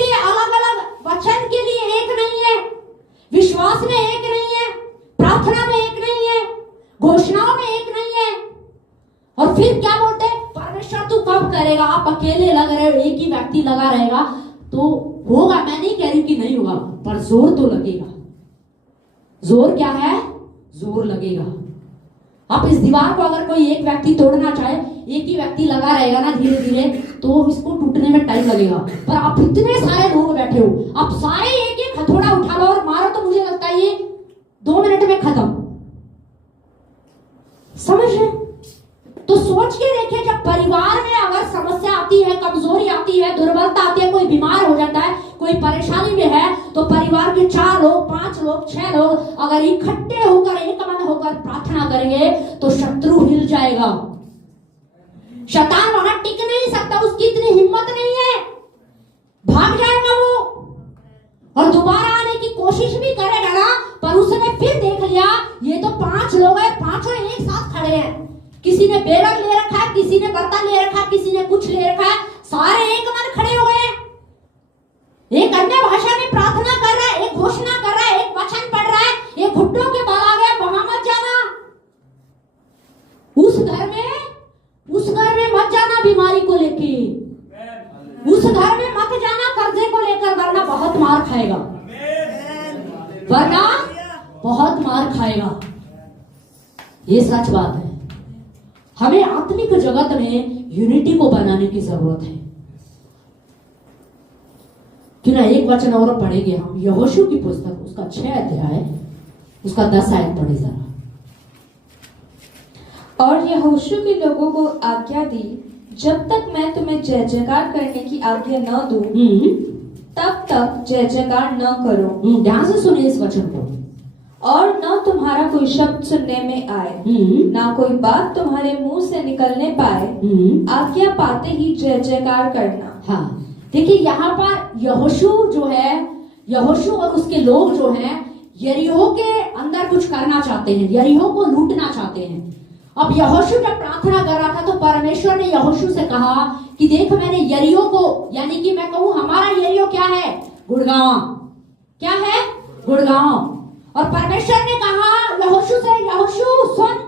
लिए अलग अलग, वचन के लिए एक नहीं है, विश्वास में एक नहीं है, प्रार्थना में एक नहीं है, घोषणाओं में एक नहीं है। और फिर क्या बोलते हैं, परमेश्वर तू कब करेगा? आप अकेले लग रहे हो, एक ही व्यक्ति लगा रहेगा तो होगा। मैं नहीं कह रही कि नहीं होगा, पर जोर तो लगेगा। जोर क्या है? जोर लगेगा। आप इस दीवार को अगर कोई एक व्यक्ति तोड़ना चाहे, एक ही व्यक्ति लगा रहेगा ना धीरे धीरे, तो इसको टूटने में टाइम लगेगा। पर आप इतने सारे लोग बैठे हो, आप सारे एक एक हथौड़ा उठा लो और मारो तो मुझे लगता है ये 2 मिनट में खत्म। समझ रहे? तो सोच के देखिए, जब परिवार में अगर समस्या आती है, कमजोरी आती है, दुर्बलता आती है, कोई बीमार हो जाता है, कोई परेशानी में है, तो परिवार के 4 लोग, 5 लोग, 6 लोग अगर इकट्ठे होकर, एक मन होकर प्रार्थना करेंगे तो शत्रु हिल जाएगा। शैतान वहां टिक नहीं सकता, उसकी इतनी हिम्मत नहीं है, भाग जाएगा वो और दोबारा आने की कोशिश भी करेगा ना। पर उसने फिर देख लिया ये तो 5 लोग हैं, पांचों एक साथ खड़े हैं, किसी ने बेलन ले रखा है, किसी ने बर्तन ले रखा है, किसी ने कुछ ले रखा है, सारे एक मन खड़े हुए हैं। एक अन्य भाषा में प्रार्थना कर रहा है, एक घोषणा कर रहा है, एक वचन पढ़ रहा है, एक घुटनों के बल आ गया, वहां मत जाना, उस घर में मत जाना बीमारी को लेके, उस घर में मत जाना कर्जे को लेकर, वरना बहुत मार खाएगा, वरना बहुत मार खाएगा। ये सच बात है। हमें आत्मिक जगत में यूनिटी को बनाने की जरूरत है। क्यों ना एक वचन और पढ़ेंगे हम, यहोशू की पुस्तक, उसका 6 अध्याय, उसका 10 आयत पढ़े जरा। और यहोशू के लोगों को आज्ञा दी, जब तक मैं तुम्हें जय जयकार करने की आज्ञा न दूं, तब तक जय जयकार न करो। ध्यान से सुनिए इस वचन को। और न तुम्हारा कोई शब्द सुनने में आए, ना कोई बात तुम्हारे मुंह से निकलने पाए, आज्ञा पाते ही जय जयकार करना। हाँ, देखिए यहाँ पर यहोशू जो है, यहोशू और उसके लोग जो हैं, यरीहो के अंदर कुछ करना चाहते हैं, यरीहो को लूटना चाहते हैं। अब यहोशू जब प्रार्थना कर रहा था तो परमेश्वर ने यहोशू से कहा कि देख, मैंने यरीहो को, यानी कि मैं कहूं हमारा यरीहो क्या है? गुड़गांव। क्या है? गुड़गांव। और परमेश्वर ने कहा यहोशू से, यहोशू सुन,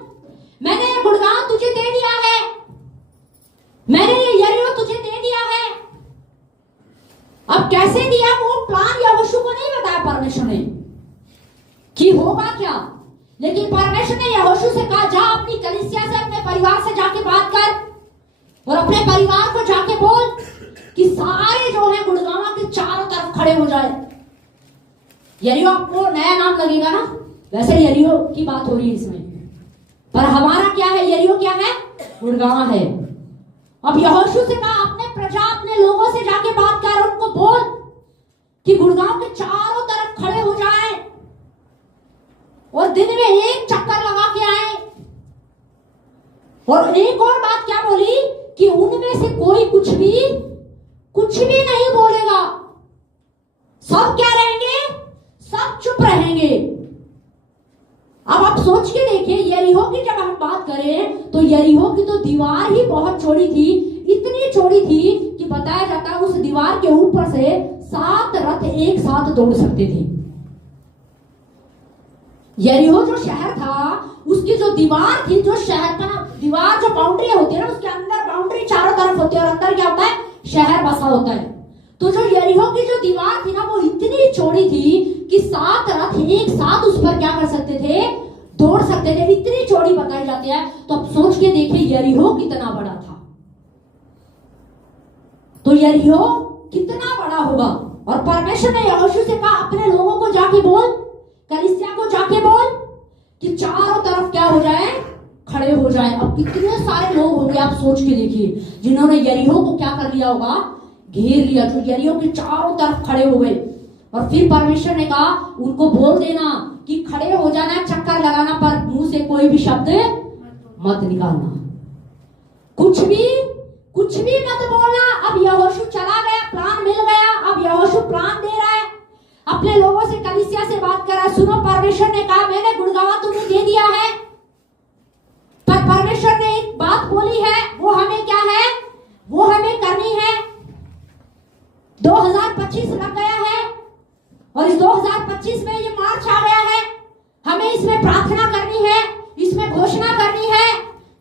मैंने गुड़गांव तुझे दे दिया है, मैंने ये यरीहो तुझे दे दिया है। अब कैसे दिया वो प्लान यहोशू को नहीं बताया परमेश्वर ने कि होगा क्या, लेकिन परमेश्वर ने यहोशू से कहा जा अपनी कलीसिया से, अपने परिवार से जाके बात कर और अपने परिवार को जाके बोल कि सारे जो है गुड़गांव के चारों तरफ खड़े हो जाए। यरीहो आपको नया नाम लगेगा ना, वैसे यरीहो की बात हो रही है इसमें, पर हमारा क्या है? यरीहो क्या है? गुड़गांव है। अब यहोशू से कहा अपने प्रजा, अपने लोगों से जाके बात कर, उनको बोल कि गुड़गांव के चारों तरफ खड़े हो जाए और दिन में एक चक्कर लगा के आए। और एक और बात क्या बोली कि उनमें से कोई कुछ भी नहीं बोलेगा, सब क्या रहेंगे? सब चुप रहेंगे। अब आप सोच के देखिए, यरीहो की जब हम बात करें तो यरीहो की तो दीवार ही बहुत चौड़ी थी, इतनी चौड़ी थी कि बताया जाता है उस दीवार के ऊपर से 7 रथ एक साथ दौड़ सकते थे। यरीहो जो शहर था, उसकी जो दीवार थी, जो शहर का दीवार, जो बाउंड्री होती है ना, उसके अंदर बाउंड्री चारों तरफ होती है और अंदर क्या होता है? शहर बसा होता है। तो जो यरीहो की जो दीवार थी ना, वो इतनी चौड़ी थी कि 7 रथ एक साथ उस पर क्या कर सकते थे? दौड़ सकते थे। इतनी चौड़ी बताई जाती है। तो अब सोच के देखिए यरीहो कितना बड़ा था, तो यरीहो कितना बड़ा होगा। और परमेश्वर ने यहोशू से कहा अपने लोगों को जाके बोल, कलीसिया को जाके बोल कि चारों तरफ क्या हो जाए? खड़े हो जाए। अब कितने सारे लोग होंगे आप सोच के देखिए, जिन्होंने यरीहो को क्या कर लिया होगा? घेर लिया, जो यरीहो के चारों तरफ खड़े हो गए। और फिर परमेश्वर ने कहा उनको बोल देना कि खड़े हो जाना, चक्कर लगाना, पर मुंह से कोई भी शब्द मत निकालना, कुछ भी मत बोलना। अब यहोशू चला गया, प्लान मिल गया। अब यहोशू प्लान दे रहा है, अपने लोगों से, कलीसिया से बात कर रहा है। सुनो, परमेश्वर ने कहा मैंने गुड़गांव तुम्हें दे दिया है, पर परमेश्वर ने एक बात बोली है, वो हमें क्या है? वो हमें करनी है। 2025 2025 लग गया है और इस 2025 में ये मार्च आ गया है। हमें इसमें प्रार्थना करनी है, इसमें घोषणा करनी है,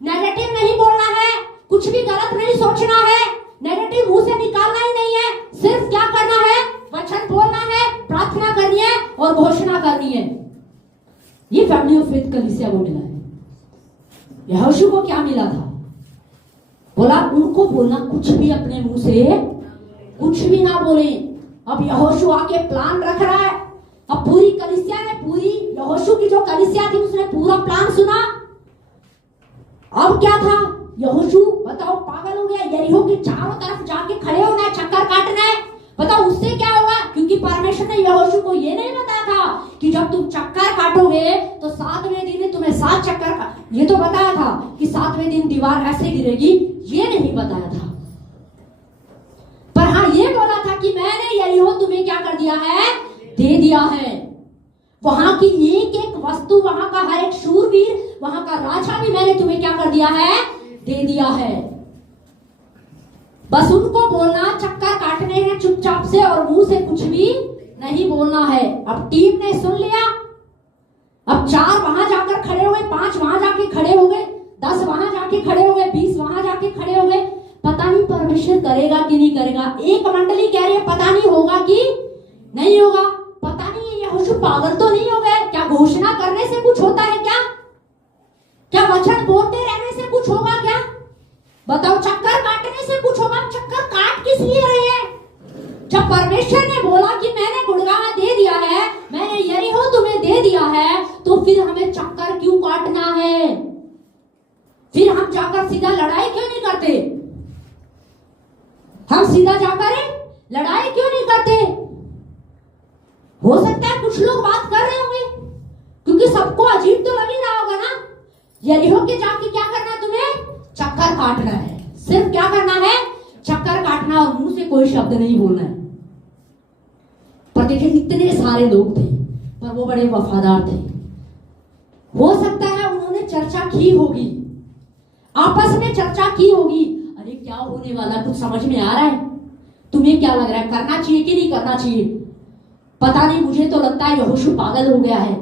नेगेटिव नहीं बोलना है, कुछ भी गलत नहीं सोचना है, नेगेटिव मुंह से निकालना ही नहीं है। सिर्फ क्या करना है, वचन बोलना है, प्रार्थना करनी है और घोषणा करनी है। ये फैमिली ऑफ फेथ कलीसिया को मिला है। यहोशू को क्या मिला था? बोला उनको बोलना कुछ भी अपने मुंह से कुछ भी ना बोले। अब यहोशू आके प्लान रख रहा है। अब पूरी कलीसिया ने, पूरी यहोशू की जो कलीसिया थी उसने पूरा प्लान सुना। अब क्या था, यहोशू बताओ पागल हो गया, यरीहो के चारों तरफ जाके खड़े होना है, चक्कर काटना है। बताओ उससे क्या होगा, क्योंकि परमेश्वर ने यहोशू को ये नहीं बताया था कि जब तुम चक्कर काटोगे तो 7वें दिन तुम्हें 7 चक्कर ये तो बताया था कि 7वें दिन दीवार ऐसे गिरेगी, ये नहीं बताया था। पर हाँ ये बोला था कि मैंने यरीहो तुम्हें क्या कर दिया है, दे दिया है। वहां की एक एक वस्तु, वहां का हर एक शूरवीर, वहां का राजा भी मैंने तुम्हें क्या कर दिया है, दे दिया है। बस उनको बोलना चक्कर काटने हैं चुपचाप से और मुंह से कुछ भी नहीं बोलना है। अब टीम ने सुन लिया। अब 4 वहां जाकर खड़े हो गए, 5 वहां जाके खड़े हो गए, 10 वहां जाके खड़े हो गए, 20 वहां जाके खड़े हो गए। पता नहीं परमेश्वर करेगा कि नहीं करेगा। एक मंडली कह रही है पता नहीं होगा कि नहीं होगा। पता नहीं यहोशू पागल तो नहीं हो गए क्या? घोषणा करने से कुछ होता है क्या? क्या वचन बोलते रहने से कुछ होगा क्या? बताओ चक्कर काटने से कुछ होगा? चक्कर काट किस लिए रहे हैं? जब परमेश्वर ने बोला कि मैंने गुड़गावा दे दिया है, मैंने यरीहो तुम्हें दे दिया है, तो फिर हमें चक्कर क्यों काटना है? फिर हम जाकर सीधा लड़ाई क्यों नहीं करते? हम सीधा जाकर लड़ाई क्यों नहीं करते? हो सकता है कुछ लोग बात कर रहे होंगे, क्योंकि सबको अजीब तो लग ही रहा होगा ना। यरीहो के जाके क्या करना है तुम्हें? चक्कर काटना है। सिर्फ क्या करना है? चक्कर काटना और मुंह से कोई शब्द नहीं बोलना है। पर देखिए इतने सारे लोग थे पर वो बड़े वफादार थे। हो सकता है उन्होंने चर्चा की होगी, आपस में चर्चा की होगी, अरे क्या होने वाला, कुछ समझ में आ रहा है? तुम्हें क्या लग रहा है, करना चाहिए कि नहीं करना चाहिए? पता नहीं, मुझे तो लगता है यहोशू पागल हो गया है।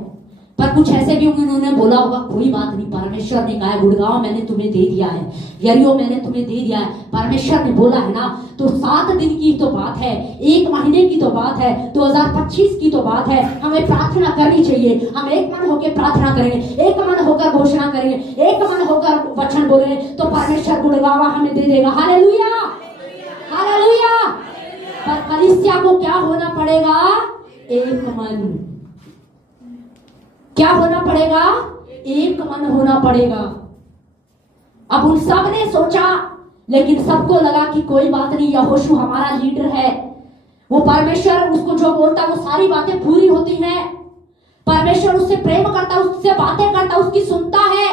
पर कुछ ऐसे भी उन्होंने बोला होगा कोई बात नहीं, परमेश्वर ने कहा है गुड़गांव मैंने तुम्हें दे दिया है, यरीहो मैंने तुम्हें दे दिया है, परमेश्वर ने बोला है ना। तो 7 दिन की तो बात है, 1 महीने की तो बात है, 2025 की तो बात है। हमें प्रार्थना करनी चाहिए। हम एक मन होकर प्रार्थना करेंगे, एक मन होकर घोषणा करेंगे, एक मन होकर वचन बोलेंगे, तो परमेश्वर गुड़गावा हमें दे देगा। Hallelujah, hallelujah. पर कलीसिया को क्या होना पड़ेगा? एक मन। क्या होना पड़ेगा? एक मन होना पड़ेगा। अब उन सब ने सोचा, लेकिन सबको लगा कि कोई बात नहीं, यहोशू हमारा लीडर है, वो परमेश्वर उसको जो बोलता वो सारी बातें पूरी होती हैं। परमेश्वर उससे प्रेम करता, उससे बातें करता, उसकी सुनता है,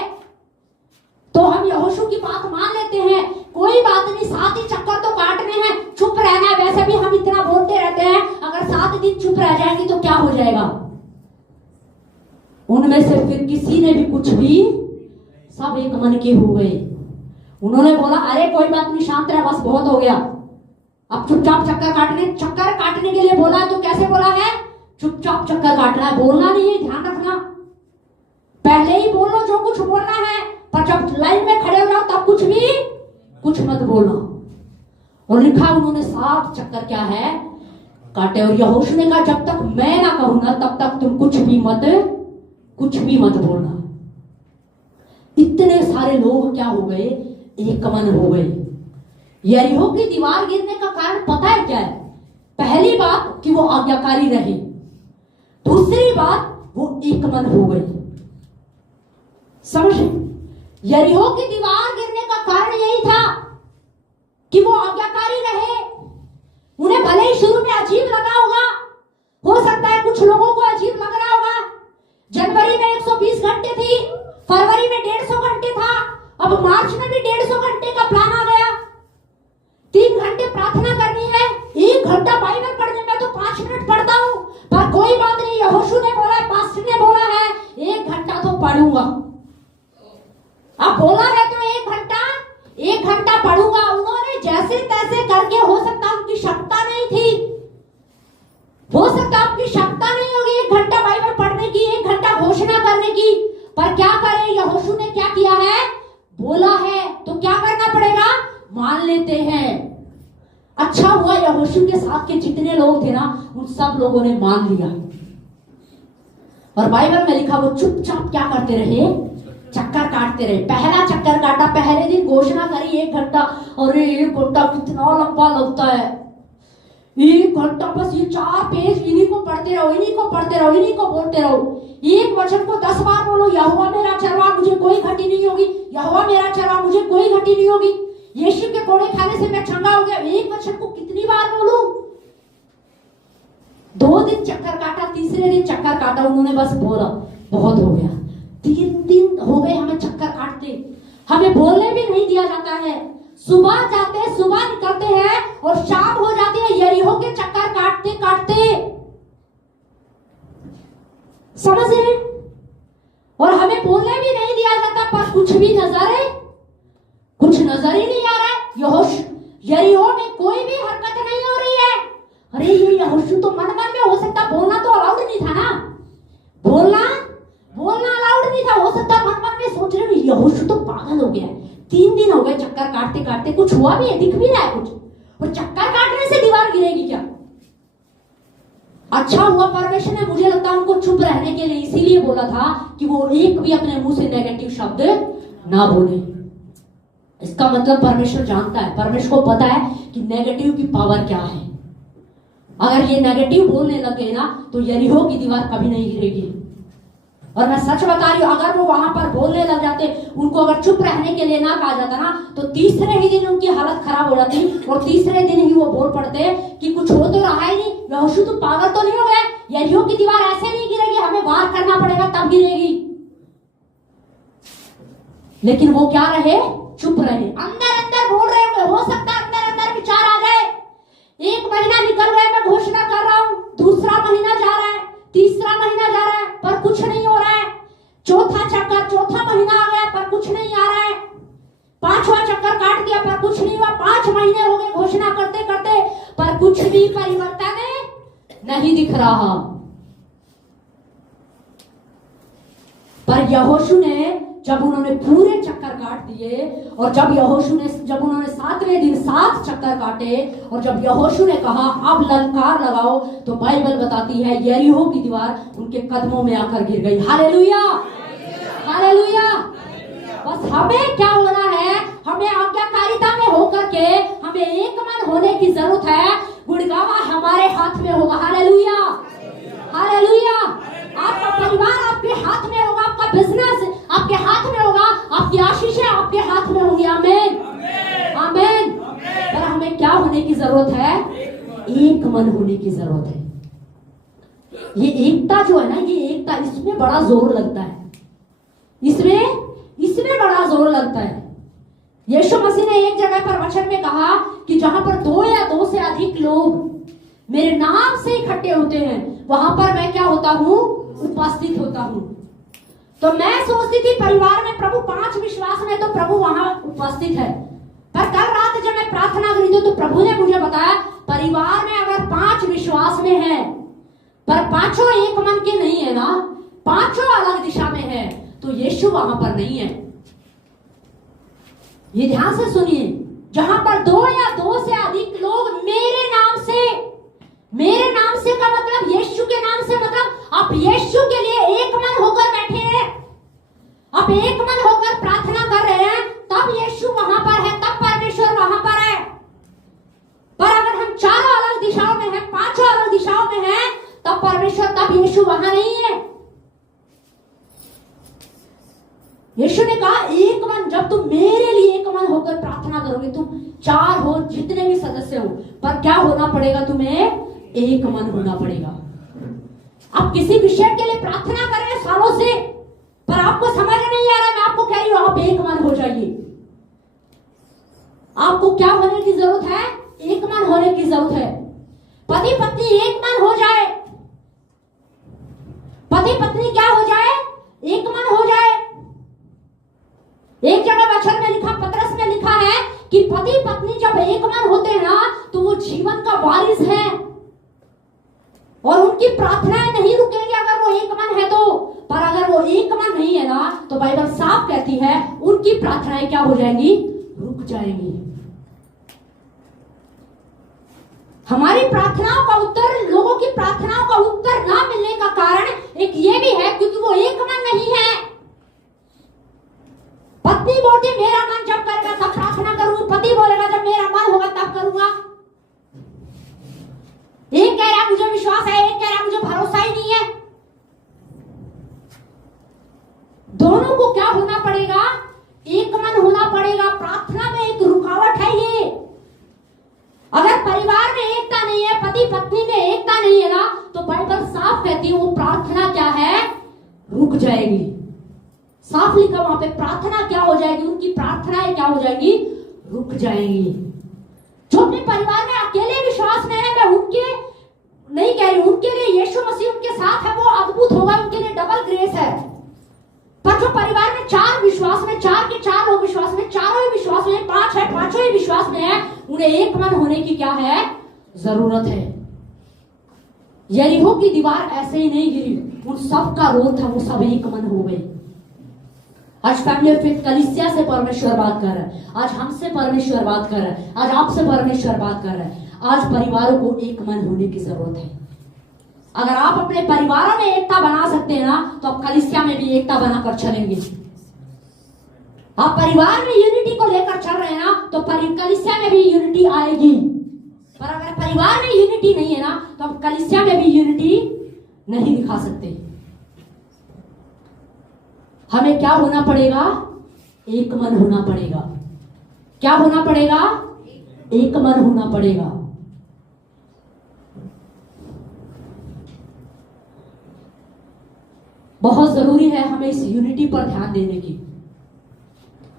तो हम यहोशू की बात मान लेते हैं। कोई बात नहीं, 7 ही चक्कर तो काटने हैं, चुप रहना है। वैसे भी हम इतना बोलते रहते हैं, अगर 7 दिन चुप रह जाएंगे तो क्या हो जाएगा? उनमें से फिर किसी ने भी कुछ भी, सब एक मन के हो गए। उन्होंने बोला अरे कोई बात नहीं, शांत रह, बस बहुत हो गया, अब चुपचाप चक्कर काटने के लिए बोला है। तो कैसे बोला है? चुपचाप चक्कर काटना है, बोलना नहीं है, ध्यान रखना। पहले ही बोलो जो कुछ बोलना है, पर जब लाइन में खड़े हो जाओ तब कुछ मत बोलना। और लिखा उन्होंने 7 चक्कर क्या है काटे। और यहोशू ने कहा जब तक मैं ना कहूंगा तब तक तुम कुछ भी मत बोलना। इतने सारे लोग क्या हो गए? एक मन हो गए। यरीहो की दीवार गिरने का कारण पता है क्या है? पहली बात कि वो आज्ञाकारी रहे, दूसरी बात वो एक मन हो गए। समझे? यरीहो की दीवार गिरने का कारण यही था कि वो आज्ञाकारी रहे। उन्हें भले ही शुरू में अजीब लगा होगा, हो सकता है कुछ लोगों को अजीब लग रहा होगा। जनवरी में 120 घंटे थी, फरवरी में 150 घंटे था, अब मार्च में भी 150 घंटे का प्लान आ गया। 3 घंटे प्रार्थना करनी है, 1 घंटा बाइबल पढ़ने में तो 5 मिनट पढ़ता हूं, पर कोई बात नहीं, यहोशू ने बोला है, पास्टर ने बोला है 1 घंटा तो पढ़ूंगा। अब बोला है तो 1 घंटा पढ़ूंगा। उन्होंने जैसे तैसे करके, हो सकता उनकी क्षमता नहीं थी, जाएगी। पर क्या करे, यहोशू ने क्या किया है, बोला है तो क्या करना पड़ेगा, मान लेते हैं। अच्छा हुआ यहोशू के साथ के जितने लोग थे ना, उन सब लोगों ने मान लिया। और बाइबल में लिखा वो चुपचाप क्या करते रहे, चक्कर काटते रहे। पहला चक्कर काटा, पहले दिन घोषणा करी 1 घंटा। अरे 1 घंटा कितना लंबा लगता है, 1 घंटा बस ये 4 पेज इन्हीं को पढ़ते रहो, इन्हीं को पढ़ते रहो, इन्हीं को बोलते रहो। एक वचन को 10 बार बोलो, यहोवा मेरा चरवाहा मुझे कोई घटी नहीं होगी, यहोवा मेरा चरवाहा मुझे कोई घटी नहीं होगी। यीशु के कोड़े खाने से मैं चंगा हो गया, एक वचन को कितनी बार बोलूं। 2 दिन चक्कर काटा, तीसरे दिन चक्कर काटा, उन्होंने बस बोला बहुत हो गया। 3 दिन हो गए हमें चक्कर काटते, हमें बोलने भी नहीं दिया जाता है। सुबह जाते, सुबह निकलते हैं और शाम हो जाती है यरीहो के चक्कर काटते काटते, समझ रहे हैं? और हमें बोलने भी नहीं दिया जाता, पर कुछ भी नजर है, कुछ नजर ही नहीं आ रहा है। यरीहो में कोई भी हरकत नहीं हो रही है। अरे ये यहोशू तो मन मन में, हो सकता बोलना तो अलाउड नहीं था ना, बोलना अलाउड नहीं था। हो सकता मन मन में सोच रहे हो यहोशू तो पागल हो गया है, 3 दिन हो गए चक्कर काटते काटते, कुछ हुआ भी है, दिख भी रहा है कुछ, और चक्कर काटने से दीवार गिरेगी क्या। अच्छा हुआ परमेश्वर ने, मुझे लगता है उनको चुप रहने के लिए इसीलिए बोला था कि वो एक भी अपने मुंह से नेगेटिव शब्द ना बोले। इसका मतलब परमेश्वर जानता है, परमेश्वर को पता है कि नेगेटिव की पावर क्या है। अगर ये नेगेटिव बोलने लगे ना तो यरीहो की दीवार कभी नहीं गिरेगी। और मैं सच बता रही हूं, अगर वो वहां पर बोलने लग जाते, उनको अगर चुप रहने के लिए ना कहा जाता ना, तो तीसरे ही दिन उनकी हालत खराब हो जाती और तीसरे दिन ही वो बोल पड़ते कि कुछ हो तो रहा ही नहीं, यहोशू तो पागल तो नहीं हो गया, यरीहो की दीवार ऐसे नहीं गिरेगी, हमें वार करना पड़ेगा तब गिरेगी। लेकिन वो क्या रहे, चुप रहे, अंदर अंदर बोल रहे होंगे, हो सकता है अंदर अंदर विचार आ जाए। 1 महीना निकल गया, मैं घोषणा कर रहा हूं, दूसरा महीना जा रहा है, तीसरा महीना जा रहा है, पर कुछ नहीं हो रहा है। चौथा महीना आ गया, पर कुछ नहीं आ रहा है। 5वां चक्कर काट दिया, पर कुछ नहीं हुआ। 5 महीने हो गए घोषणा करते करते, पर कुछ भी परिवर्तन नहीं दिख रहा। पर यहोशू ने जब उन्होंने पूरे चक्कर काट दिए, और जब उन्होंने 7वें दिन 7 चक्कर काटे, और जब यहोशू ने कहा अब ललकार लगाओ, तो बाइबल बताती है यरीहो की दीवार उनके कदमों में आकर गिर गई। Hallelujah, hallelujah. बस हमें क्या होना है, हमें आज्ञाकारिता में होकर के हमें एक मन होने की जरूरत है। गुड़गावा हमारे हाथ में होगा। Hallelujah, hallelujah. आपका परिवार आपके हाथ में होगा, आपका बिजनेस आपके हाथ में होगा, आपकी आशीषें आपके हाथ में होंगी। आमीन, आमीन। पर हमें क्या होने की जरूरत है, एक मन होने की जरूरत है। ये एकता जो है ना, ये एकता, इसमें बड़ा जोर लगता है, इसमें बड़ा जोर लगता है। यीशु मसीह ने एक जगह पर वचन में कहा कि जहां पर 2 या 2 से अधिक लोग मेरे नाम से इकट्ठे होते हैं, वहां पर मैं क्या होता हूं, उपस्थित होता हूं। तो मैं सोचती थी परिवार में प्रभु 5 विश्वास में, तो प्रभु वहां उपस्थित है। पर कल रात जब मैं प्रार्थना करी थी, तो प्रभु ने मुझे बताया परिवार में अगर 5 विश्वास में है, पर 5 एक मन के नहीं है ना, 5 अलग दिशा में है, तो यीशु वहां पर नहीं है। ये ध्यान से सुनिए, जहां पर 2 या 2 से अधिक लोग मेरे नाम से का मतलब यीशु के नाम से, मतलब आप यीशु के लिए एक मन होकर बैठे हैं, आप एक मन होकर प्रार्थना कर रहे हैं, तब यीशु वहां पर है, तब परमेश्वर वहां पर है। पर अगर हम 4 अलग दिशाओं में हैं, 5 अलग दिशाओं में हैं, तब परमेश्वर, तब यीशु वहां नहीं है। यीशु ने कहा एक मन, जब तुम मेरे लिए एक मन होकर प्रार्थना करोगे, तुम 4 हो, जितने भी सदस्य हो, पर क्या होना पड़ेगा, तुम्हें एक मन होना पड़ेगा। आप किसी विषय के लिए प्रार्थना कर रहे हैं सालों से, पर आपको समझ नहीं आ रहा, मैं आपको कह रही हूं आप एक मन हो जाइए। आपको क्या होने की जरूरत है, एक मन होने की जरूरत है। पति पत्नी एक मन हो जाए, पति पत्नी क्या हो जाए, एक मन हो जाए। एक जगह वचन में लिखा, पतरस में लिखा है कि पति पत्नी जब एक मन होते हैं ना, तो वो जीवन का वारिस है, और उनकी प्रार्थनाएं नहीं रुकेंगी अगर वो एक मन है तो। पर अगर वो वो एक मन नहीं है ना, तो बाइबल साफ कहती है उनकी प्रार्थनाएं क्या हो जाएंगी, रुक जाएंगी। हमारी प्रार्थनाओं का उत्तर, लोगों की प्रार्थनाओं का उत्तर ना मिलने का कारण एक ये भी है क्योंकि वो एक मन नहीं है। पत्नी बोलती मेरा मन जब करेगा तब प्रार्थना करूंगी, पति बोलेगा जब मेरा मन होगा तब करूंगा। एक कह रहा मुझे विश्वास है, एक कह रहा मुझे भरोसा ही नहीं है। दोनों को क्या होना पड़ेगा, एक मन होना पड़ेगा। प्रार्थना में एक रुकावट है ये। अगर परिवार में एकता नहीं है, पति पत्नी में एकता नहीं है ना, तो बाइबल साफ कहती है वो प्रार्थना क्या है, रुक जाएगी। साफ लिखा वहां पे, प्रार्थना क्या हो जाएगी, उनकी प्रार्थनाएं क्या हो जाएगी, रुक जाएंगी। जो अपने परिवार में अकेले विश्वास में है, मैं उनके नहीं कह रही, उनके लिए यीशु मसीह उनके साथ है, वो अद्भुत होगा, उनके लिए डबल ग्रेस है। पर जो परिवार में चार विश्वास में, चार के चार लोग विश्वास में, चारों ही विश्वास में, पांच है पांचों ही विश्वास में है, उन्हें एक मन होने की क्या है, जरूरत है। यरीहो की दीवार ऐसे ही नहीं गिरी, उन सब का रोल था, वो सब एक मन हो गए। आज फैमिली ऑफ फेथ कलीसिया से परमेश्वर बात कर रहा है, आज हमसे परमेश्वर बात कर रहा है, आज आपसे परमेश्वर बात कर रहा है। आज परिवारों को एक मन होने की जरूरत है। अगर आप अपने परिवारों में एकता बना सकते हैं ना, तो आप कलीसिया में भी एकता बनाकर चलेंगे। आप परिवार में यूनिटी को लेकर चल रहे हैं ना, तो कलीसिया में भी यूनिटी आएगी। पर अगर परिवार में यूनिटी नहीं है ना, तो आप कलीसिया में भी यूनिटी नहीं दिखा सकते। हमें क्या होना पड़ेगा, एक मन होना पड़ेगा। क्या होना पड़ेगा, एक मन होना पड़ेगा। बहुत जरूरी है हमें इस यूनिटी पर ध्यान देने की,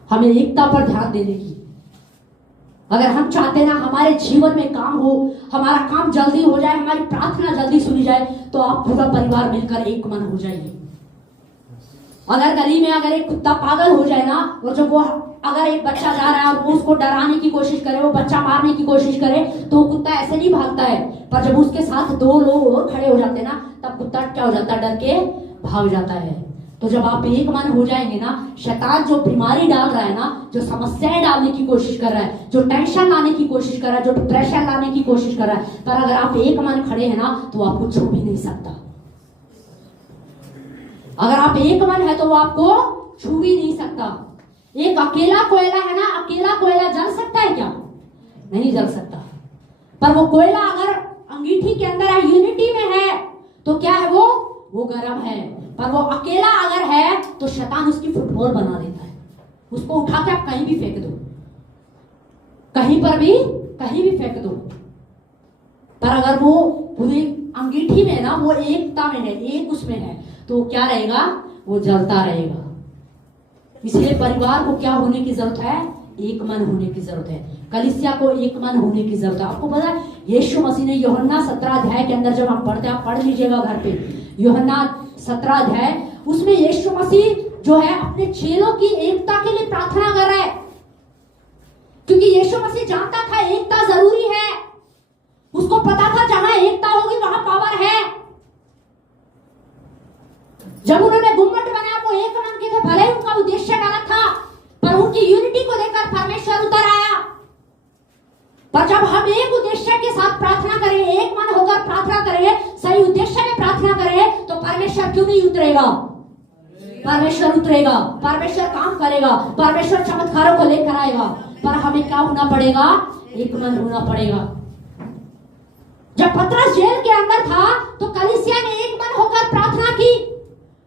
हमें एकता पर ध्यान देने की। अगर हम चाहते ना हमारे जीवन में काम हो, हमारा काम जल्दी हो जाए, हमारी प्रार्थना जल्दी सुनी जाए, तो आप पूरा परिवार मिलकर एक मन हो जाइए। अगर गली में अगर एक कुत्ता पागल हो जाए ना, और जब वो अगर एक बच्चा जा रहा है और वो उसको डराने की कोशिश करे, वो बच्चा मारने की कोशिश करे, तो वो कुत्ता ऐसे नहीं भागता है। पर जब उसके साथ दो लोग और खड़े हो जाते हैं ना, तब कुत्ता क्या हो जाता है, डर के भाग जाता है। तो जब आप एक मन हो जाएंगे ना, शैतान जो बीमारी डाल रहा है ना, जो समस्याएं डालने की कोशिश कर रहा है, जो टेंशन लाने की कोशिश कर रहा है, जो डिप्रेशन लाने की कोशिश कर रहा है, पर अगर आप एक मन खड़े हैं ना, तो आपको छू भी नहीं सकता। अगर आप एक मन है तो वो आपको छू भी नहीं सकता। एक अकेला कोयला है ना, अकेला कोयला जल सकता है क्या, नहीं जल सकता। पर वो कोयला अगर अंगीठी के अंदर है, यूनिटी में है, तो क्या है, वो गर्म है। पर वो अकेला अगर है तो शैतान उसकी फुटबॉल बना देता है, उसको उठा के आप कहीं भी फेंक दो, कहीं पर भी कहीं भी फेंक दो। पर अगर वो पूरी अंगीठी में ना, वो एकता में है, एक उसमें है, तो क्या रहेगा, वो जलता रहेगा। इसलिए परिवार को क्या होने की जरूरत है, एक मन होने की जरूरत है। कलीसिया को एक मन होने की जरूरत है। आपको पता है यीशु मसीह ने यूहन्ना 17 अध्याय के अंदर, जब हम पढ़ते हैं, आप पढ़ लीजिएगा घर पे, यूहन्ना 17 अध्याय, उसमें यीशु मसीह जो है अपने चेलों की एकता के लिए प्रार्थना कर रहा है, क्योंकि यीशु मसीह जानता था एकता जरूरी है। उसको पता था जहां एकता होगी वहां पावर है। जब उन्होंने गुम्मट बनाया वो एक मन के थे, भले ही उनका उद्देश्य गलत था, पर उनकी यूनिटी को लेकर परमेश्वर उतर आया। पर जब हम एक उद्देश्य के साथ प्रार्थना करेंगे, एक मन होकर प्रार्थना करेंगे, सही उद्देश्य में प्रार्थना करेंगे, तो परमेश्वर क्यों नहीं उतरेगा, परमेश्वर उतरेगा, परमेश्वर काम करेगा, परमेश्वर चमत्कारों को लेकर आएगा। पर हमें क्या होना पड़ेगा, एक मन होना पड़ेगा। जब पतरस जेल के अंदर था तो कलीसिया ने एक मन होकर प्रार्थना की।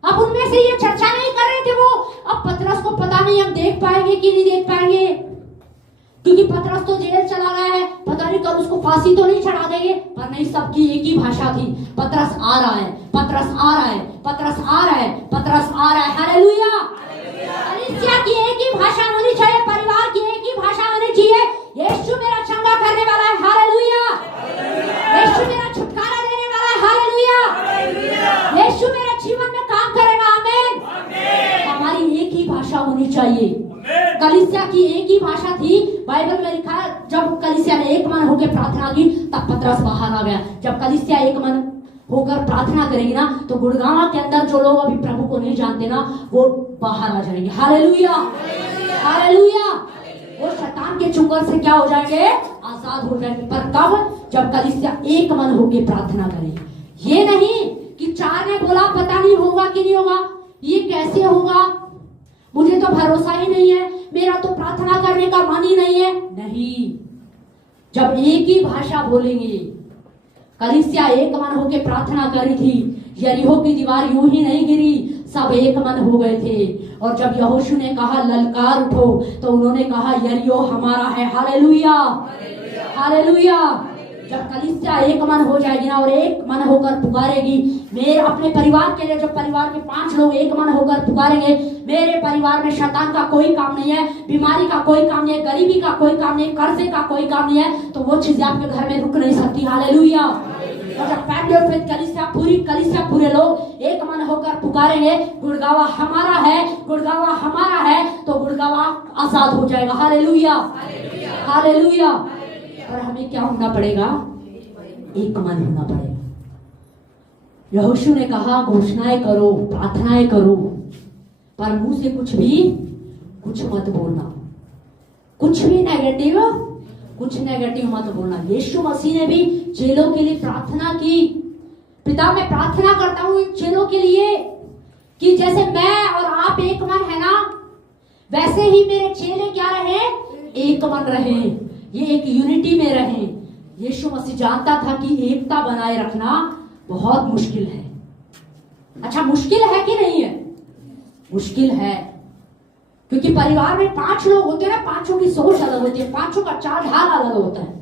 अब उनमें से ये चर्चा नहीं कर रहे थे वो, अब पतरस को पता नहीं हम देख पाएंगे कि नहीं देख पाएंगे, क्योंकि पतरस तो जेल चला गया है, पता नहीं कल उसको फांसी तो नहीं चढ़ा देंगे। पर नहीं, सबकी एक ही भाषा थी, पतरस आ रहा है, पतरस आ रहा है, पतरस आ रहा है, पतरस आ रहा है। हालेलुया। कलीसिया की एक ही भाषा होनी चाहिए, परिवार की एक ही भाषा होनी चाहिए, यीशु मेरा चंगा करने वाला है। हालेलुया। यीशु मेरा छुटकारा देने वाला है। हालेलुया। यीशु मेरे जीवन में काम करेगा। आमीन। हमारी एक ही भाषा होनी चाहिए। कलीसिया की एक ही भाषा थी। बाइबल में लिखा है जब कलीसिया ने एक मन होकर प्रार्थना की, तब पतरस बाहर आ गया। जब कलीसिया एक मन होकर प्रार्थना करेगी ना, तो गुड़गांव के अंदर जो लोग अभी प्रभु को नहीं जानते ना, वो बाहर आ जाएंगे। Hallelujah, hallelujah. वो शैतान के चुंगल से क्या हो जाएंगे? आजाद हो जाएंगे। पर कब? जब कलीसिया एक मन होकर प्रार्थना करेगी। ये नहीं कि चार ने बोला पता नहीं होगा कि नहीं होगा, ये कैसे होगा, मुझे तो भरोसा ही नहीं है, मेरा तो प्रार्थना करने का मन ही नहीं है। नहीं, जब एक ही भाषा बोलेंगे, कलीसिया एक मन होकर प्रार्थना करी थी, यरीहो की दीवार यूं ही नहीं गिरी, सब एक मन हो गए थे। और जब यहोशू ने कहा ललकार उठो, तो उन्होंने कहा यरीहो हमारा है। Hallelujah, hallelujah. जब कलीसिया एक मन हो जाएगी ना, और एक मन होकर पुकारेगी, मेरे अपने परिवार के लिए, जब परिवार के 5 लोग एक मन होकर पुकारेंगे, मेरे परिवार में शैतान का कोई काम नहीं है, बीमारी का कोई काम नहीं है, गरीबी का कोई काम नहीं है, कर्जे का कोई काम नहीं है, तो वो चीजें आपके घर में रुक नहीं सकती। हालेलुया। और जब फैमिली ऑफ फेथ कलीसिया पूरे लोग एक मन होकर पुकारेंगे, गुड़गावा हमारा है, गुड़गावा हमारा है, तो गुड़गावा आजाद हो जाएगा। Hallelujah, hallelujah. और हमें क्या होना पड़ेगा? एक मन होना पड़ेगा। यहोशू ने कहा घोषणाएं करो, प्रार्थनाएं करो, पर मुंह से कुछ मत बोलना, कुछ नेगेटिव मत बोलना। यीशु मसीह ने भी चेलों के लिए प्रार्थना की, पिता मैं प्रार्थना करता हूं इन चेलों के लिए कि जैसे मैं और आप एक मन है ना, वैसे ही मेरे चेले क्या रहे? एक मन रहे, ये एक यूनिटी में रहे। यीशु मसीह जानता था कि एकता बनाए रखना बहुत मुश्किल है। अच्छा, मुश्किल है कि नहीं है? मुश्किल है, क्योंकि परिवार में 5 लोग होते हैं ना, 5 की सोच अलग होती है, 5 का चाल ढाल अलग होता है।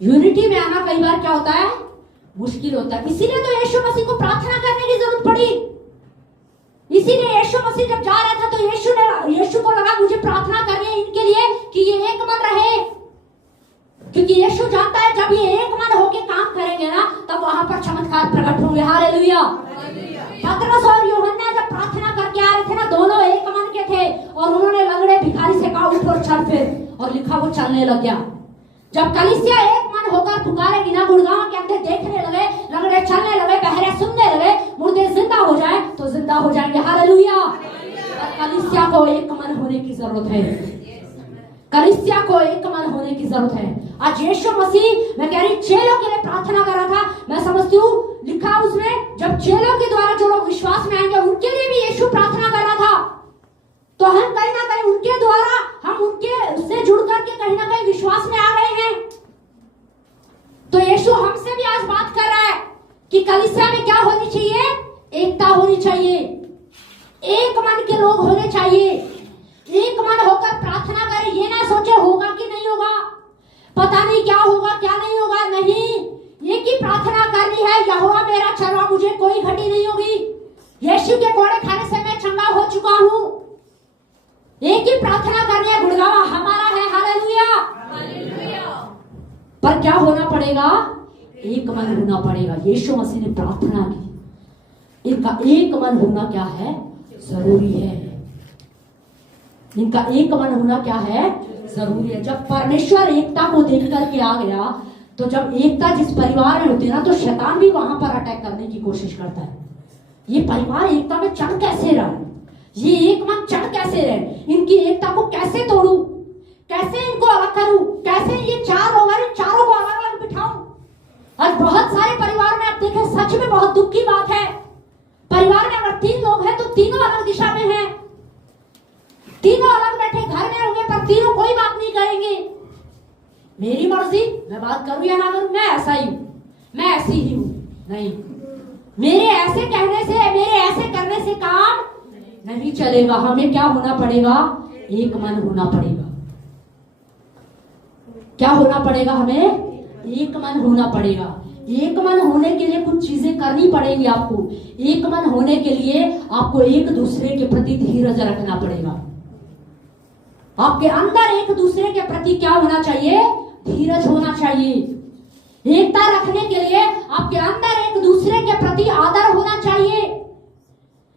यूनिटी में आना कई बार क्या होता है? मुश्किल होता है। इसीलिए तो यीशु मसीह को प्रार्थना करने की जरूरत पड़ी। इसीलिए यीशु मसीह जब जा रहा था, तो यीशु को लगा मुझे प्रार्थना करनी है इनके लिए कि ये एक मन रहे, क्योंकि यीशु जानता है जब ये एक मन होके काम करेंगे ना, तब वहां पर चमत्कार प्रकट होंगे। हालेलुया। पतरस और यूहन्ना जब प्रार्थना करके आ रहे थे ना, दोनों एक मन के थे, और उन्होंने लंगड़े भिखारी से कहा उठ और चल फिर, और लिखा वो चलने लग गया। जब कलीसिया एक मन होकर पुकारेगी ना, गुड़गांव के अंदर देखने लगे, लंगड़े चलने लगे, बहरे सुनने लगे, मुर्दे जिंदा हो जाए तो जिंदा हो जाएंगे। हालेलुया। कलीसिया को एक मन होने की जरूरत है, कलीसिया को एक मन होने की जरूरत है। आज यीशु मसीह, मैं कह रही, चेलों के लिए प्रार्थना कर रहा था। मैं समझती हूँ लिखा उसमें, जब चेलों के द्वारा जो लोग विश्वास में आएंगे उनके लिए भी यीशु प्रार्थना कर रहा था। तो हम कहीं ना कहीं उनके द्वारा, हम उनके से जुड़ करके कहीं ना कहीं विश्वास में आ गए हैं। तो यीशु हमसे भी आज बात कर रहा है कि कलीसिया में क्या होनी चाहिए? एकता होनी चाहिए, एक मन के लोग होने चाहिए, एक मन होकर प्रार्थना करें। ये ना सोचे होगा कि नहीं होगा, पता नहीं क्या होगा क्या नहीं होगा, नहीं, एक ही प्रार्थना करनी है, यहोवा मेरा चरवा, मुझे कोई घटी नहीं होगी, यीशु के कोड़े खाने से मैं चंगा हो चुका हूं। एक ही प्रार्थना करनी है, गुड़गावा हमारा है। हालेलुया। पर क्या होना पड़ेगा? एक मन होना पड़ेगा। यीशु मसीह ने प्रार्थना की, इनका एक मन होना क्या है? जरूरी है। इनका एक मन होना क्या है? जरूरी है। जब परमेश्वर एकता को देख करके आ गया, तो जब एकता जिस परिवार में होती है ना, तो शैतान भी वहां पर अटैक करने की कोशिश करता है। ये परिवार एकता में चढ़ कैसे रहा, ये एक मन चढ़ कैसे रहे, इनकी एकता को कैसे तोड़ू, कैसे इनको अलग करूं, कैसे ये 4 लोग हैं, चारों को अलग अलग बिठाऊं। आज बहुत सारे परिवार में आप देखें, सच में बहुत दुख की बात है, परिवार में अगर 3 लोग हैं तो तीनों अलग दिशा में हैं, तीनों अलग बैठे घर में होंगे, पर तीनों कोई बात नहीं करेंगे। मेरी मर्जी, मैं बात करूं या ना करूं, मैं ऐसा ही हूं, मैं ऐसी ही हूं, नहीं, मेरे ऐसे कहने से, मेरे ऐसे करने से काम नहीं चलेगा। हमें क्या होना पड़ेगा? एक मन होना पड़ेगा। क्या होना पड़ेगा? हमें एक मन होना पड़ेगा। एक मन होने के लिए कुछ चीजें करनी पड़ेंगी आपको। एक मन होने के लिए आपको एक दूसरे के प्रति धीरज रखना पड़ेगा। आपके अंदर एक दूसरे के प्रति क्या होना चाहिए? धीरज होना चाहिए। एकता रखने के लिए आपके अंदर एक दूसरे के प्रति आदर होना चाहिए,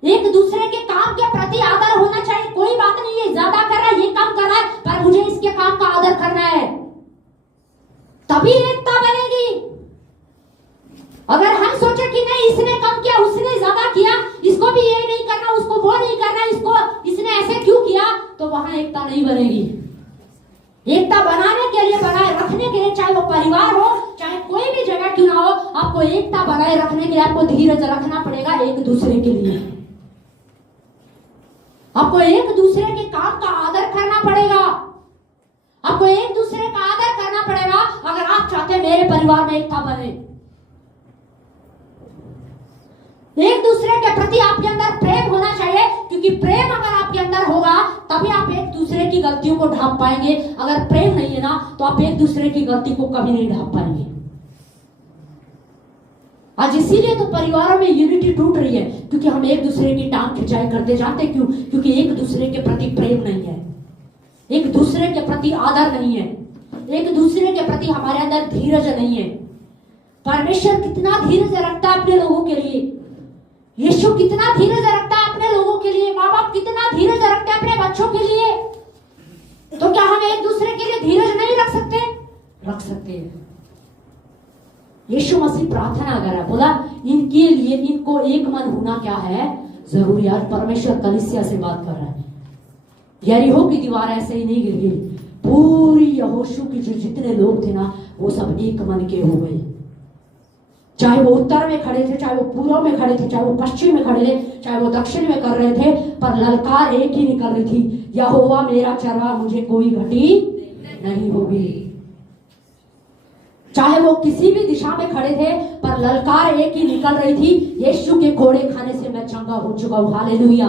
एक दूसरे के काम के प्रति आदर होना चाहिए। कोई बात नहीं, ये ज्यादा कर रहा है, ये कम कर रहा है, पर मुझे इसके काम का आदर करना है, तभी एकता बनेगी। अगर हम सोचे इसने कम किया, उसने ज्यादा किया, इसको भी ये नहीं करना, उसको वो नहीं करना, इसको इसने ऐसे क्यों किया, तो वहां एकता नहीं बनेगी। एकता बनाने के लिए, बनाए रखने के लिए, चाहे वो परिवार हो, चाहे कोई भी जगह क्यों ना हो, आपको एकता बनाए रखने के लिए आपको धीरज रखना पड़ेगा एक दूसरे के लिए। आपको एक दूसरे के काम का आदर करना पड़ेगा, आपको एक दूसरे का आदर करना पड़ेगा अगर आप चाहते हैं मेरे परिवार में एकता बने। एक दूसरे के प्रति आपके अंदर प्रेम होना चाहिए, क्योंकि प्रेम अगर आपके अंदर होगा तभी आप एक दूसरे की गलतियों को ढांप पाएंगे। अगर प्रेम नहीं है ना तो आप एक दूसरे की गलती को कभी नहीं ढांप पाएंगे। आज इसीलिए तो परिवारों में यूनिटी टूट रही है, क्योंकि हम एक दूसरे की टांग खिंचाई करते जाते। क्यों? क्योंकि एक दूसरे के प्रति प्रेम नहीं है, एक दूसरे के प्रति आदर नहीं है, एक दूसरे के प्रति हमारे अंदर धीरज नहीं है। परमेश्वर कितना धीरज रखता है अपने लोगों के लिए, यीशु कितना धीरज रखता है अपने लोगों के लिए, माँ बाप कितना धीरज रखते हैं अपने बच्चों के लिए। तो क्या हम एक दूसरे के लिए धीरज नहीं रख सकते? रख सकते हैं। यीशु मसीह प्रार्थना करा, बोला इनके लिए, इनको एक मन होना क्या है जरूरी। आज परमेश्वर कलीसिया से बात कर रहा है। यरीहो की दीवार ऐसे ही नहीं गिर गई, पूरी यहोशू की जो जितने लोग थे ना वो सब एक मन के हो गए। चाहे वो उत्तर में खड़े थे, चाहे वो पूर्व में खड़े थे, चाहे वो पश्चिम में खड़े थे, चाहे वो दक्षिण में कर रहे थे, पर ललकार एक ही निकल रही थी, यहोवा मेरा चरवाहा, मुझे कोई घटी नहीं होगी। चाहे वो किसी भी दिशा में खड़े थे, पर ललकार एक ही निकल रही थी, यीशु के कोड़े खाने से मैं चंगा हो चुका हूं। हालेलुया।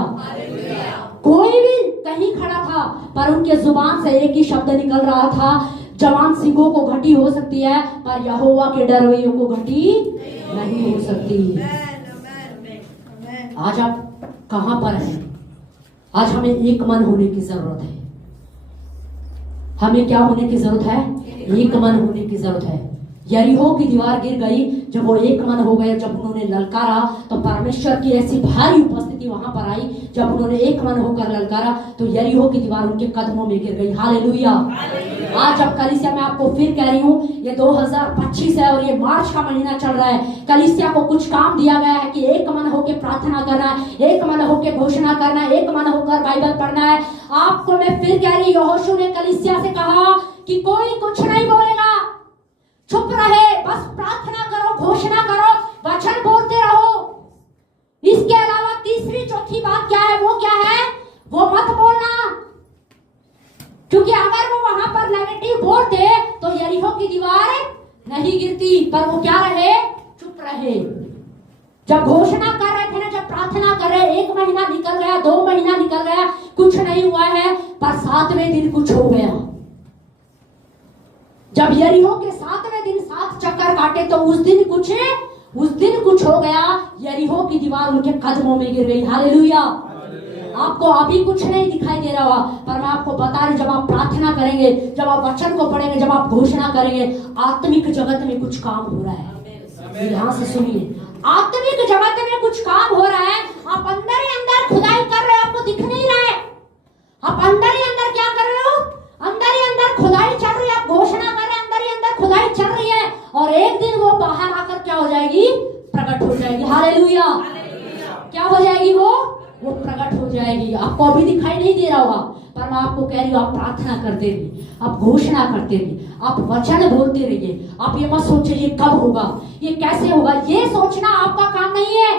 कोई भी कहीं खड़ा था, पर उनके जुबान से एक ही शब्द निकल रहा था, जवान सिंहों को घटी हो सकती है, पर यहोवा के डरवैयों को घटी नहीं हो सकती। आज आप कहां पर हैं? आज हमें एक मन होने की जरूरत है। हमें क्या होने की जरूरत है? एक मन होने की जरूरत है। यरीहो की दीवार गिर गई जब वो एक मन हो गए, जब उन्होंने ललकारा तो परमेश्वर की ऐसी भारी उपस्थिति वहां पर आई। जब उन्होंने एक मन होकर ललकारा तो यरीहो की दीवार उनके कदमों में गिर गई। हालेलुया। आज अब कलीसिया में आपको फिर कह रही हूँ, ये 2025 है और ये मार्च का महीना चल रहा है। कलीसिया को कुछ काम दिया गया है कि एक मन होकर प्रार्थना करना है, एक मन होकर घोषणा करना है, एक मन होकर बाइबल पढ़ना है। आपको मैं फिर कह रही, यहोशू ने कलीसिया से कहा कि कोई कुछ नहीं बोलेगा, चुप रहे, बस प्रार्थना करो, घोषणा करो, वचन बोलते रहो। इसके अलावा तीसरी चौथी बात क्या है? वो क्या है? वो मत बोलना, क्योंकि अगर वो वहां पर नेगेटिव बोलते तो यरीहो की दीवार नहीं गिरती, पर वो क्या रहे? चुप रहे। जब घोषणा कर रहे थे ना, जब प्रार्थना कर रहे, 1 महीना निकल गया, 2 महीना निकल गया, कुछ नहीं हुआ है, पर 7वें दिन कुछ हो गया। जब यरीहो के 7वें दिन 7 चक्कर काटे तो उस दिन कुछ हो गया। यरीहो की दीवार उनके कदमों में गिर गई। हालेलुया। आपको अभी कुछ नहीं दिखाई दे रहा होगा, पर मैं आपको बता रही, जब आप प्रार्थना करेंगे, जब आप वचन को पढ़ेंगे, जब आप घोषणा करेंगे, आत्मिक जगत में कुछ काम हो रहा है। ध्यान से सुनिए, आत्मिक जगत में कुछ काम हो रहा है। आप अंदर ही अंदर खुदाई कर रहे हो, आपको दिख नहीं रहा है। आप अंदर ही अंदर क्या कर रहे हो? अंदर ही अंदर खुदाई चल रही है। आप घोषणा कर रहे हैं, अंदर ही अंदर खुदाई चल रही है, और एक दिन वो बाहर आकर क्या हो जाएगी? प्रकट हो जाएगी। हालेलुया। क्या हो जाएगी? वो प्रकट हो जाएगी। आपको अभी दिखाई नहीं दे रहा होगा, पर मैं आपको कह रही हूँ, आप प्रार्थना करते रहिए, आप घोषणा करते रहिए, आप वचन बोलते रहिए। आप ये मत सोचिए ये कब होगा, ये कैसे होगा, ये सोचना आपका काम नहीं है।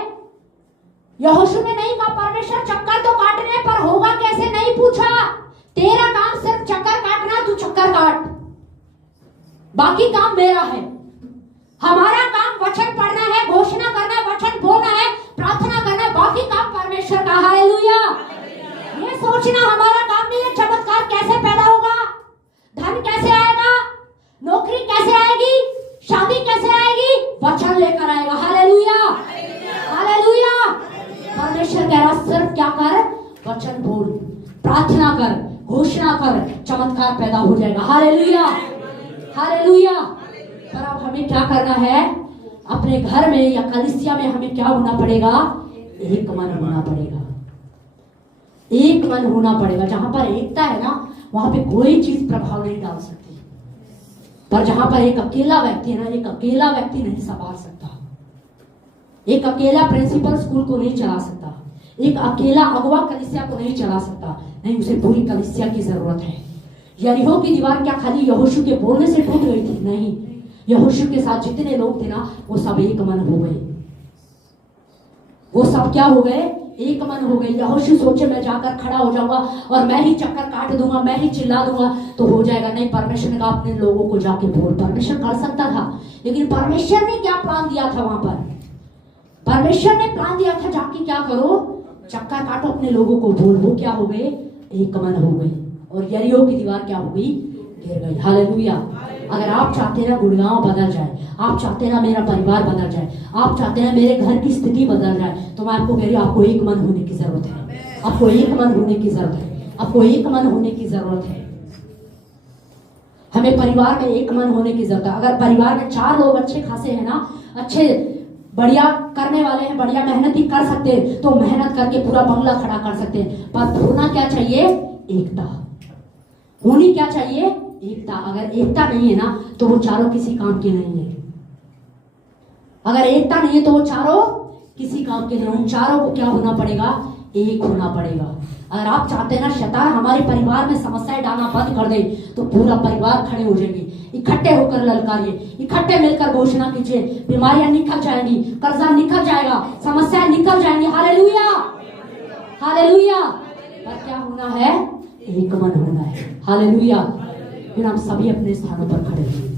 यहोशू ने नहीं कहा परमेश्वर चक्कर तो काटने, पर होगा कैसे नहीं पूछा। तेरा काम सिर्फ चक्कर काटना, तू चक्कर काट, बाकी काम मेरा है। हमारा काम वचन पढ़ना है, घोषणा करना है, वचन बोलना है, प्रार्थना करना है, बाकी काम परमेश्वर का। हालेलुया। ये सोचना हमारा काम नहीं है चमत्कार कैसे पैदा होगा, धन कैसे आएगा, नौकरी कैसे आएगी, शादी कैसे आएगी, वचन लेकर आएगा। हालेलुया। हालेलुया। परमेश्वर कह रहा सिर्फ क्या कर? वचन बोल, प्रार्थना कर, घोषणा कर, चमत्कार पैदा हो जाएगा। हालेलुया। हालेलुया। पर अब हमें क्या करना है? अपने घर में या कलीसिया में हमें क्या होना पड़ेगा? एक मन होना पड़ेगा। एक मन होना पड़ेगा। जहां पर एकता है ना, वहां पे कोई चीज प्रभाव नहीं डाल सकती, पर जहां पर एक अकेला व्यक्ति है ना, एक अकेला व्यक्ति नहीं संभाल सकता। एक अकेला प्रिंसिपल स्कूल को नहीं चला सकता, एक अकेला अगवा कलीसिया को नहीं चला सकता, नहीं, उसे पूरी कलीसिया की जरूरत है। यरीहो की दीवार क्या खाली यहोशू के बोलने से टूट गई थी? नहीं, यहोशू के साथ जितने लोग थे ना, वो सब एक मन हो गए। वो सब क्या हो गए? एक मन हो गए। यहोशू सोचे मैं जाकर खड़ा हो जाऊंगा और मैं ही चक्कर काट दूंगा, मैं ही चिल्ला दूंगा तो हो जाएगा। नहीं, परमेश्वर ने कहा अपने लोगों को जाके बोल। परमेश्वर कर सकता था, लेकिन परमेश्वर ने क्या प्लान दिया था वहां पर? परमेश्वर ने प्लान दिया था जाके क्या करो, चक्कर काटो, अपने लोगों को बोल। वो क्या हो गए? एक मन हो गए और यरीहो की दीवार क्या हो गई? गिर गई। हालेलुया। अगर आप चाहते ना गुड़गांव बदल जाए, आप चाहते ना मेरा परिवार बदल जाए, आप चाहते ना मेरे घर की स्थिति बदल जाए, तो मैं आपको कह रही हूँ, आपको एक मन होने की जरूरत है। आपको एक मन होने की जरूरत है। आपको एक मन होने की जरूरत है। हमें परिवार में एक मन होने की जरूरत है। अगर परिवार में 4 लोग अच्छे खासे हैं ना, अच्छे बढ़िया करने वाले हैं, बढ़िया मेहनती कर सकते हैं, तो मेहनत करके पूरा बंगला खड़ा कर सकते हैं। पर होना क्या चाहिए? एकता होनी क्या चाहिए? एकता। अगर एकता नहीं है ना, तो वो चारों किसी काम के नहीं है। अगर एकता नहीं है तो वो चारों किसी काम के नहीं। उन चारों को क्या होना पड़ेगा? एक होना पड़ेगा। अगर आप चाहते हैं ना शैतान हमारे परिवार में समस्याएं डालना बंद कर दे, तो पूरा परिवार खड़े हो जाएंगे। इकट्ठे होकर ललकारिए, इकट्ठे मिलकर घोषणा कीजिए, बीमारियां निकल जाएंगी, कर्जा निकल जाएगा, समस्याएं निकल जाएंगी। Hallelujah, hallelujah. पर क्या होना है? एक मन होना है। हालेलुया। फिर हम सभी अपने स्थानों पर खड़े हैं।